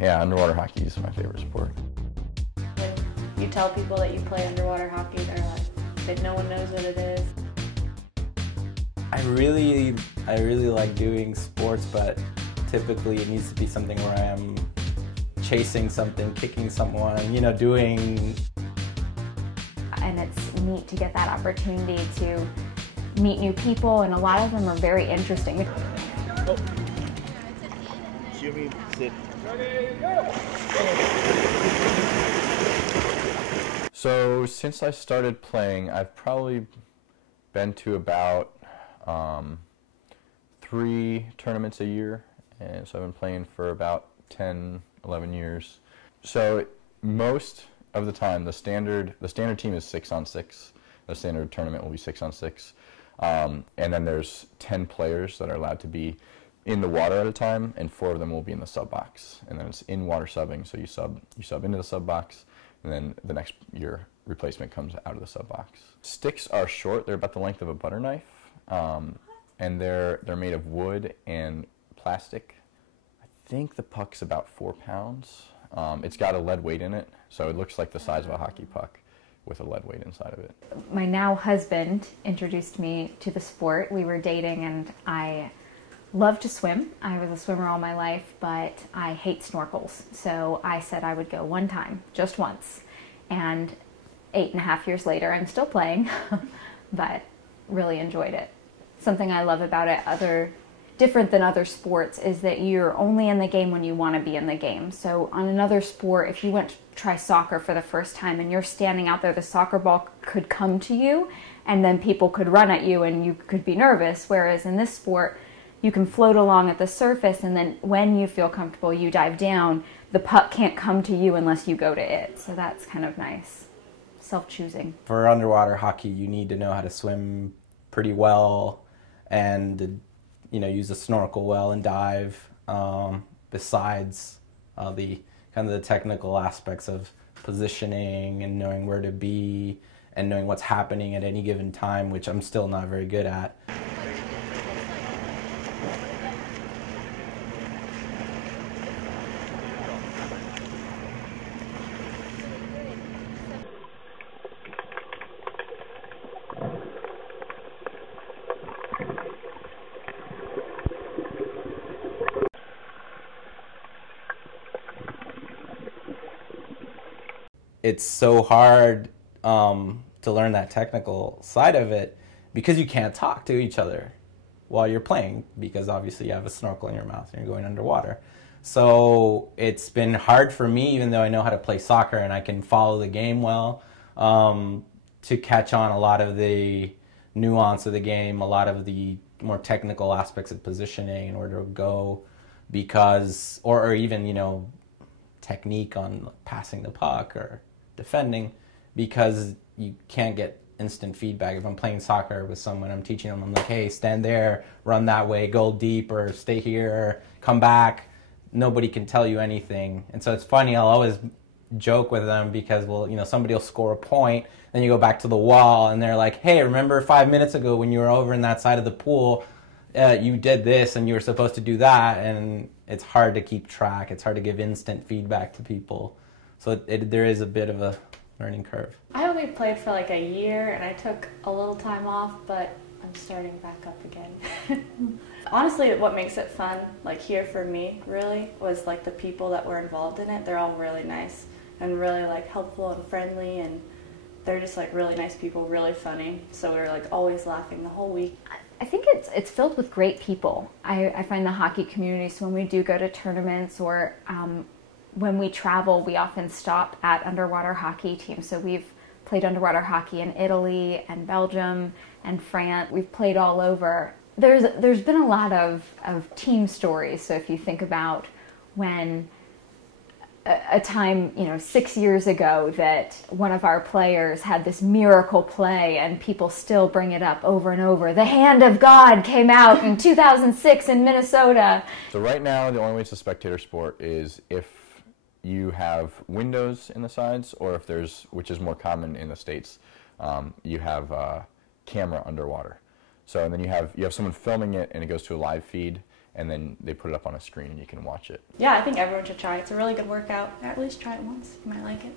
Yeah, underwater hockey is my favorite sport. When you tell people that you play underwater hockey, they're like, that no one knows what it is. I really like doing sports, but typically it needs to be something where I am chasing something, kicking someone, you know, doing. And it's neat to get that opportunity to meet new people, and a lot of them are very interesting. Oh. Jimmy, sit. So since I started playing, I've probably been to about 3 tournaments a year, and so I've been playing for about 10, 11 years. So most of the time, the standard team is 6-on-6. The standard tournament will be 6-on-6, and then there's 10 players that are allowed to be in the water at a time, and 4 of them will be in the sub box. And then it's in water subbing, so you sub into the sub box, and then the next your replacement comes out of the sub box. Sticks are short; they're about the length of a butter knife, and they're made of wood and plastic. I think the puck's about 4 pounds. It's got a lead weight in it, so it looks like the size of a hockey puck with a lead weight inside of it. My now husband introduced me to the sport. We were dating, and I love to swim. I was a swimmer all my life, but I hate snorkels. So I said I would go one time, just once. And 8.5 years later, I'm still playing, but really enjoyed it. Something I love about it, different than other sports, is that you're only in the game when you want to be in the game. So on another sport, if you went to try soccer for the first time and you're standing out there, the soccer ball could come to you and then people could run at you and you could be nervous. Whereas in this sport, you can float along at the surface, and then when you feel comfortable, you dive down. The puck can't come to you unless you go to it. So that's kind of nice. Self-choosing. For underwater hockey, you need to know how to swim pretty well and, you know, use a snorkel well and dive. Besides the kind of the technical aspects of positioning and knowing where to be and knowing what's happening at any given time, which I'm still not very good at. It's so hard to learn that technical side of it because you can't talk to each other while you're playing, because obviously you have a snorkel in your mouth and you're going underwater. So it's been hard for me, even though I know how to play soccer and I can follow the game well, to catch on a lot of the nuance of the game, a lot of the more technical aspects of positioning and where to go, because, or even, you know, technique on passing the puck or defending, because you can't get instant feedback. If I'm playing soccer with someone, I'm teaching them, I'm like, hey, stand there, run that way, go deep, or stay here, come back. Nobody can tell you anything. And so it's funny, I'll always joke with them because, well, you know, somebody will score a point, then you go back to the wall and they're like, hey, remember 5 minutes ago when you were over in that side of the pool, you did this and you were supposed to do that. And it's hard to keep track. It's hard to give instant feedback to people. So there is a bit of a learning curve. I only played for like a year and I took a little time off, but I'm starting back up again. Honestly, what makes it fun, like here for me, really, was like the people that were involved in it. They're all really nice and really like helpful and friendly, and they're just like really nice people, really funny. So we were like always laughing the whole week. I think it's filled with great people. I find the hockey community, so when we do go to tournaments or when we travel, we often stop at underwater hockey teams. So we've played underwater hockey in Italy and Belgium and France. We've played all over. There's been a lot of team stories. So if you think about when a time, 6 years ago, that one of our players had this miracle play and people still bring it up over and over. The hand of God came out in 2006 in Minnesota. So right now, the only way it's a spectator sport is if you have windows in the sides, or if there's, which is more common in the States, you have camera underwater. So and then you have someone filming it and it goes to a live feed, and then they put it up on a screen and you can watch it. Yeah, I think everyone should try it. It's a really good workout. At least try it once. You might like it.